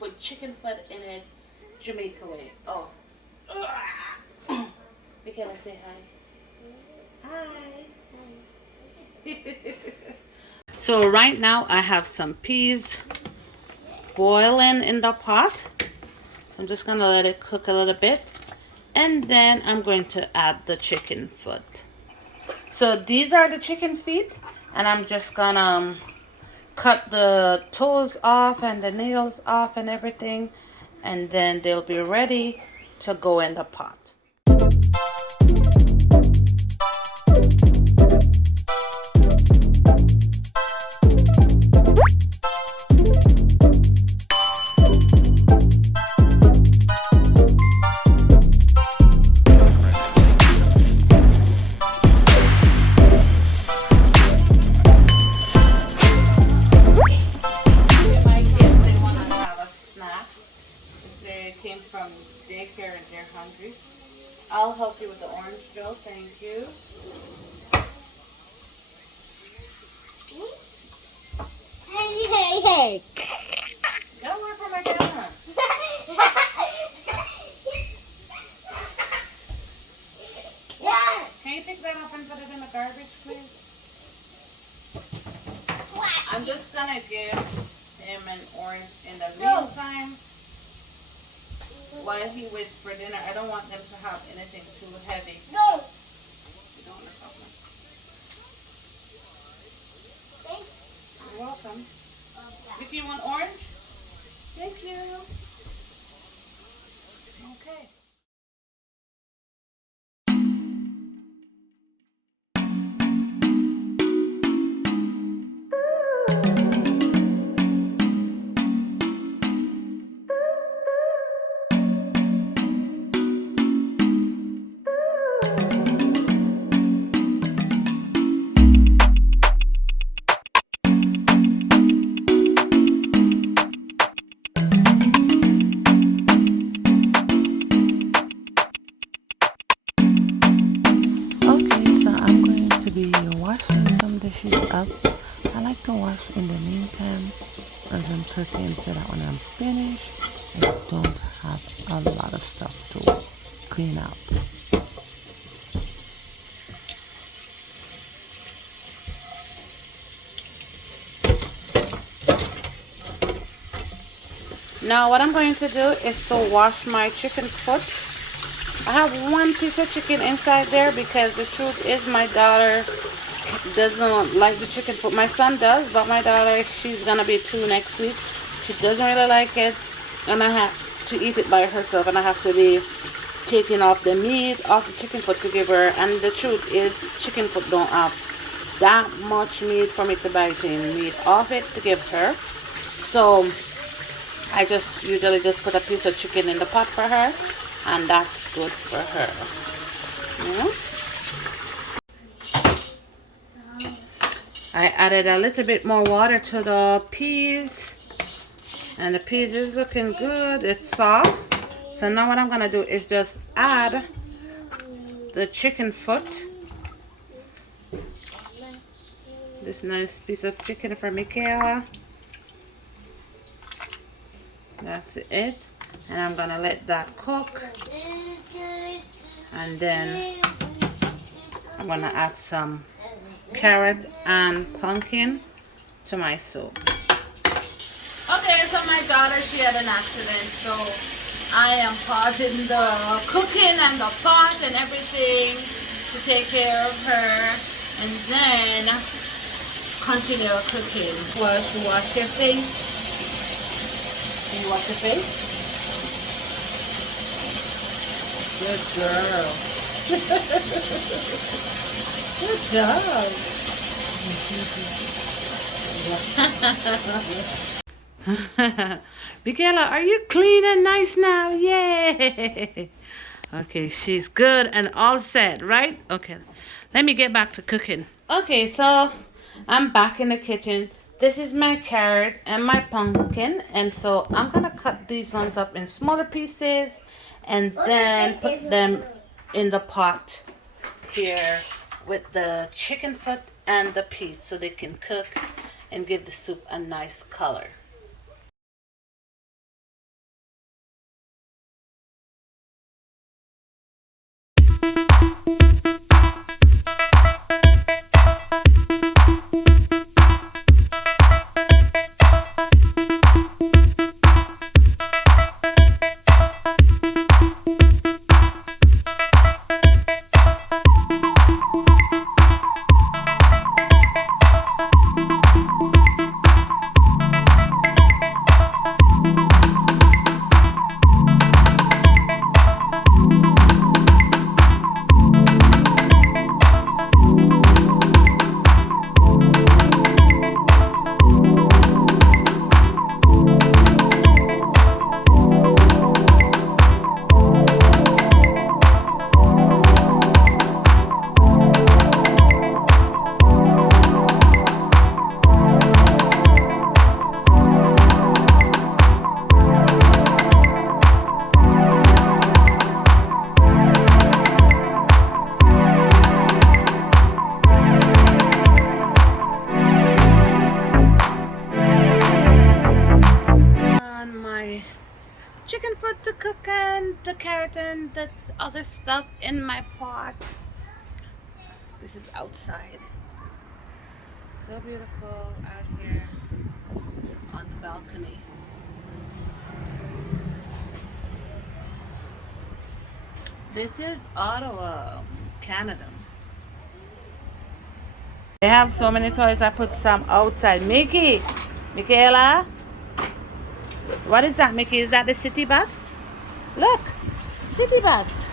put chicken foot in it Jamaica way. Oh. Michaela, say hi. Hi. So right now I have some peas boiling in the pot. I'm just gonna let it cook a little bit, and then I'm going to add the chicken foot. So these are the chicken feet, and I'm just gonna cut the toes off and the nails off and everything, and then they'll be ready to go in the pot. Came from daycare and they're hungry. I'll help you with the orange, Joe. Thank you. Hey. Get away from my camera. Yeah. Can you pick that up and put it in the garbage, please? I'm just gonna give him an orange in the meantime. While he waits for dinner, I don't want them to have anything too heavy. No. You don't want to problem. Thanks. You're welcome. If you want orange, thank you. Okay. Washing some dishes up. I like to wash in the meantime as I'm cooking so that when I'm finished I don't have a lot of stuff to clean up. Now what I'm going to do is to wash my chicken foot. I have one piece of chicken inside there because the truth is my daughter doesn't like the chicken foot. My son does, but my daughter, she's gonna be 2 next week. She doesn't really like it, and I have to eat it by herself, and I have to be taking off the meat off the chicken foot to give her. And the truth is, chicken foot don't have that much meat for me to bite in meat off it to give her. So I just usually just put a piece of chicken in the pot for her, and that's good for her. I added a little bit more water to the peas, and the peas is looking good. It's soft. So now what I'm gonna do is just add the chicken foot, this nice piece of chicken for Michaela. That's it, and I'm gonna let that cook, and then I'm gonna add some carrot and pumpkin to my soup. Okay, so my daughter, she had an accident, so I am pausing the cooking and the pot and everything to take care of her, and then continue cooking. Wash your face. Can you wash your face? Good girl. Good job. Michaela, are you clean and nice now? Yay! Okay, she's good and all set, right? Okay, let me get back to cooking. Okay, so I'm back in the kitchen. This is my carrot and my pumpkin, and so I'm gonna cut these ones up in smaller pieces and then put them in the pot here with the chicken foot and the peas so they can cook and give the soup a nice color. put the cooking, the carrot and the other stuff in my pot. This is outside. So beautiful out here on the balcony. This is Ottawa, Canada. They have so many toys. I put some outside. Mickey, Michaela, what is that, Mickey? Is that the city bus? Look, city bus.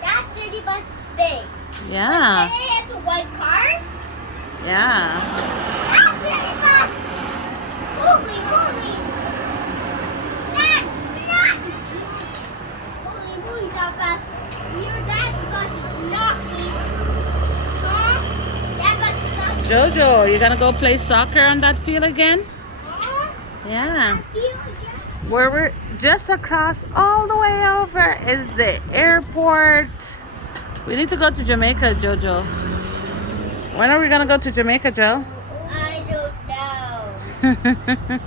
That city bus is big. Yeah. But then it's a white car. Yeah. That city bus. Holy moly. That's not. Holy moly, that bus. Your dad's bus is naughty. Huh? That bus is naughty. Jojo, you gonna go play soccer on that field again? Huh? Yeah. I feel like Where we're just across all the way over is the airport. We need to go to Jamaica, Jojo. When are we gonna go to Jamaica, Joe? I don't know.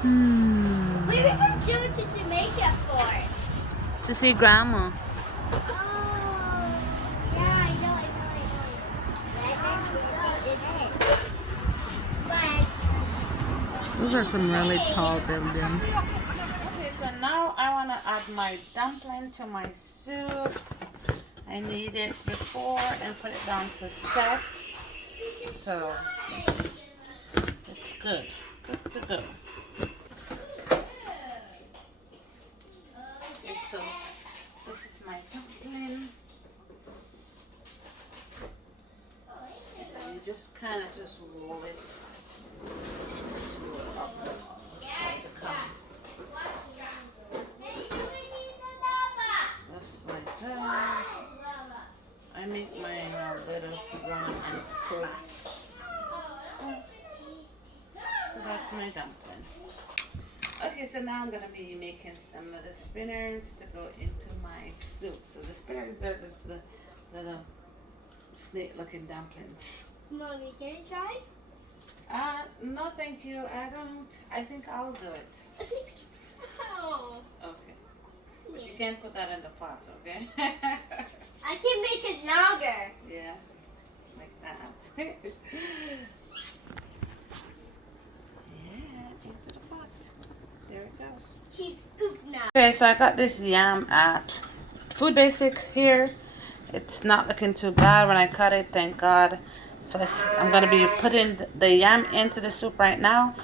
Hmm. What are we going to go to Jamaica for? To see Grandma. Oh, yeah, I know. But Those are some really tall buildings. Okay, so now I want to add my dumpling to my soup. I knead it before and put it down to set. So it's good. Good to go. Okay, so this is my dumpling. And you just kind of just roll it. Just like that. I make my little round and flat. So that's my dumpling. Okay, so now I'm going to be making some little spinners to go into my soup. So the spinners are just the little snake-looking dumplings. Mommy, can you try? No, thank you. I think I'll do it. Oh. Okay. But you can't put that in the pot, okay? I can make it longer. Yeah, like that. Yeah, into the pot. There it goes. She's oop now. Okay, so I got this yam at Food Basic here. It's not looking too bad when I cut it, thank God. So I'm going to be putting the yam into the soup right now.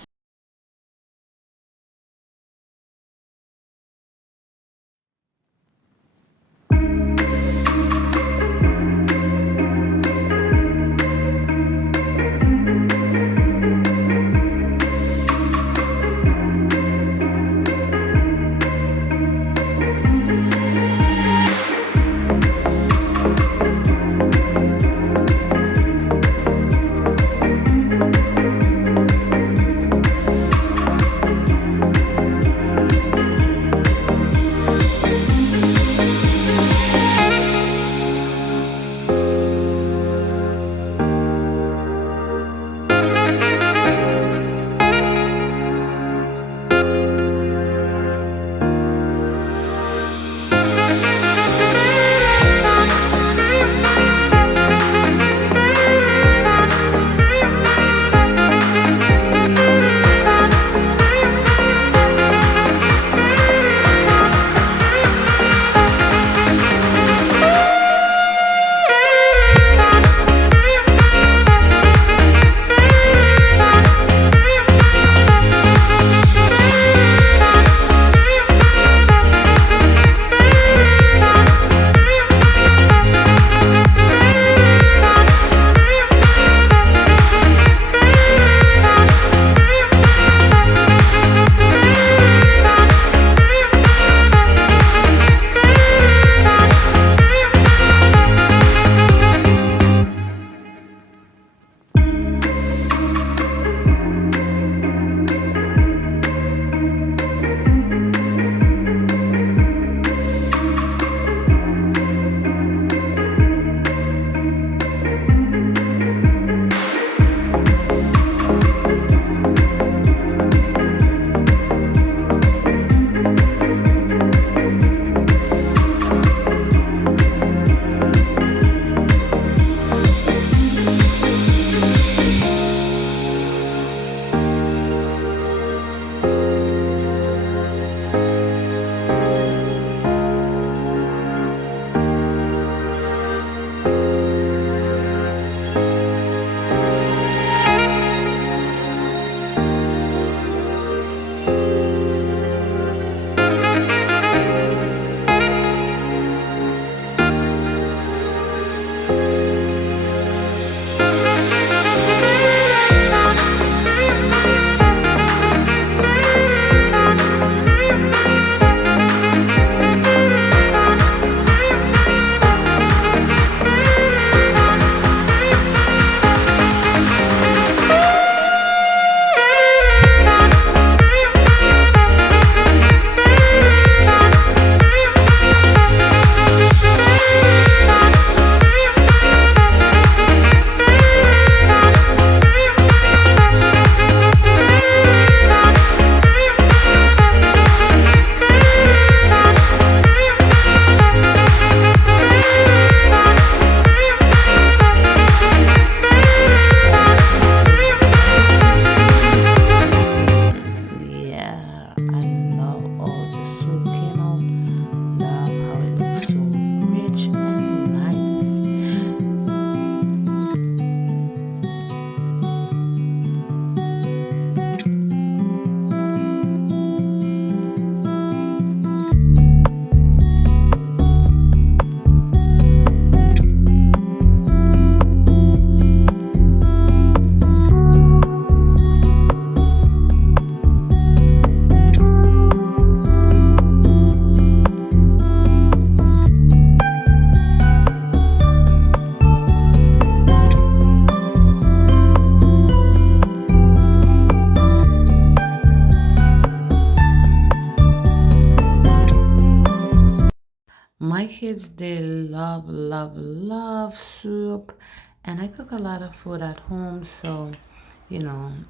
My kids, they love, love, love soup. And I cook a lot of food at home, so,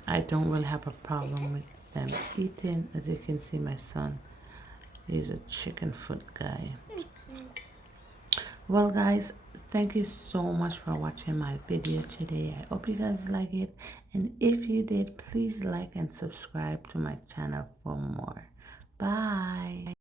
I don't really have a problem with them eating. As you can see, my son is a chicken foot guy. Well, guys, thank you so much for watching my video today. I hope you guys like it. And if you did, please like and subscribe to my channel for more. Bye.